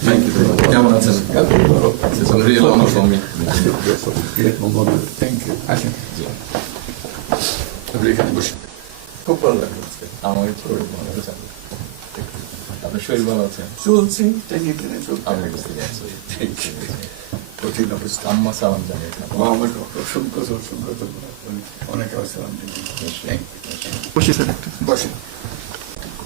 Thank you. for বসে খুব ভালো শরীর ভালো আছে আপনার শরীর ভালো আছে চলছি. কঠিন অবস্থা আম্মা সালাম জানিয়ে আমার অসংখ্য অসংখ্য অনেক থ্যাংক ইউ বসে স্যার একটু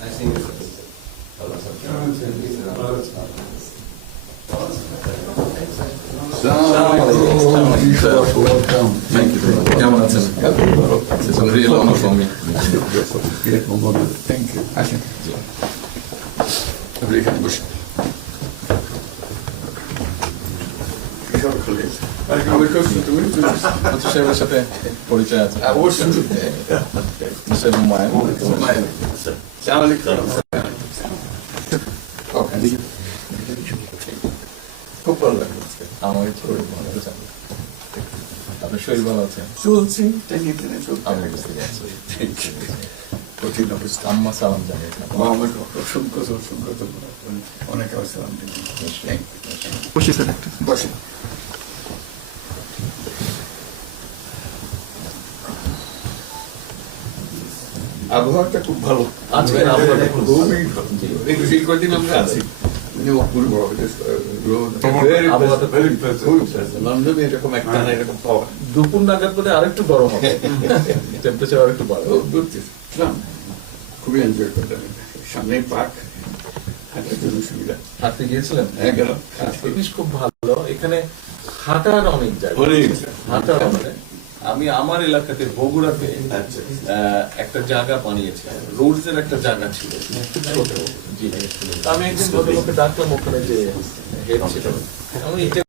I think Thank you. Thank you. আচ্ছা সাহেবের সাথে পরিচয় আছে অবশ্যই খুব ভালো লাগল আমার শরীর ভালো আছে আপনার শরীর ভালো আছে চলছি. কঠিন অবস্থা আম্মা সালাম জানিয়ে আমার অসংখ্য অসংখ্য অনেক আসসালাম থ্যাংক বসে স্যার একটু আবহাওয়াটা খুব ভালো। আজকের আবহাওয়াটা খুব খুবই ভালো। এই এই কদিন আমরা আছি? অপূর্ব রোদ আবহাওয়াটা খুবই pleasant। লন্ডনে এরকম একটা না এরকম পাওয়া। দুপুর নাগাদ বলে আরেকটু গরম হবে। টেম্পারেচার আরেকটু বাড়বে। ও, ঘুরতেছি। ছিলাম। খুবই এনজয় সামনে পার্ক হাঁটার জন্য সুবিধা। হাঁটতে গিয়েছিলেন? হ্যাঁ গেলাম। জিনিস খুব ভালো। এখানে হাঁটার অনেক জায়গা অনেক। হাঁটার মানে আমি আমার এলাকাতে বগুড়াতে আহ, একটা জায়গা বানিয়েছি রোডস এর একটা জায়গা ছিল। আমি একদিন ভদ্রলোককে ডাকলাম ওখানে যে হেড ছিল। আমি এটা